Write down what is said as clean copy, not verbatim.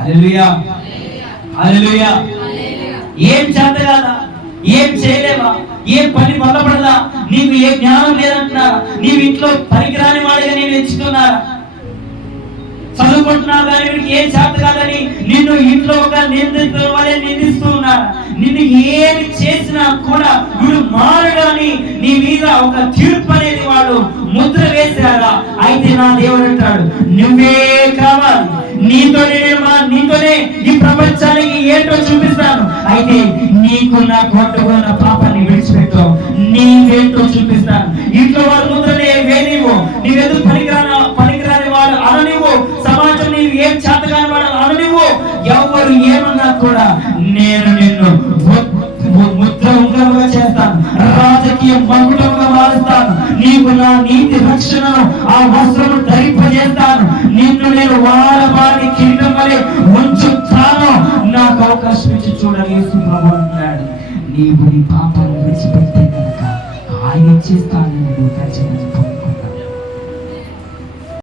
హల్లెలూయా, హల్లెలూయా. ఏం చేత కాదా? ఏం చేయలేవా? ఏం పని బలపడదా? నీకు ఏ జ్ఞానం లేదంటున్నారా? నీవు ఇంట్లో పనికిరాని వాడిగా నేను ఎంచుతున్నారా? చదువుకుంటున్నావు కానీ వీడికి ఏం చేత కాదని నిన్ను ఇంట్లో ఒక నిందితుల వలె నిందిస్తూ ఉన్నారు. నిన్ను ఏమి చేసినా కూడా వీడు మారడాని నీ మీద ఒక తీర్పు అనేది వాడు ముద్ర వేశారా? అయితే నా దేవుడు అంటాడు, నువ్వే కావాలి, నీతోనే ఈ ప్రపంచానికి ఏంటో చూపిస్తాను. అయితే నీకు నా కొట్టుకున్న పాపాన్ని విడిచిపెట్టు, నీవేంటో చూపిస్తాను. ఇంట్లో వాడు ముద్రనే వేనివ్వు, నీవెందుకు పనికిరాని వాడు అననివ్వు, సమాజం నీవు ఏం చేతగాని వాడు అననివ్వు. ఎవరు ఏమన్నా కూడా నేను నిన్ను ముద్ర ఉంగరముగా చేస్తాను, రాజకీయ మగుటముగా మారుస్తాను. నీకు నా నీతి రక్షణను ఆ వస్త్రము ధరింపజేస్తాను. నిన్ను నేను వాడవాడి కిరీటం వలె ఉంచుతాను. నాకు అవకాశం ఇచ్చి చూడాలి. యేసు ప్రభువు అంటాడు, నీవు నీ పాపాలను విడిచిపెడితే కనుక ఆయన చేస్తానని నువ్వు ఖచ్చితంగా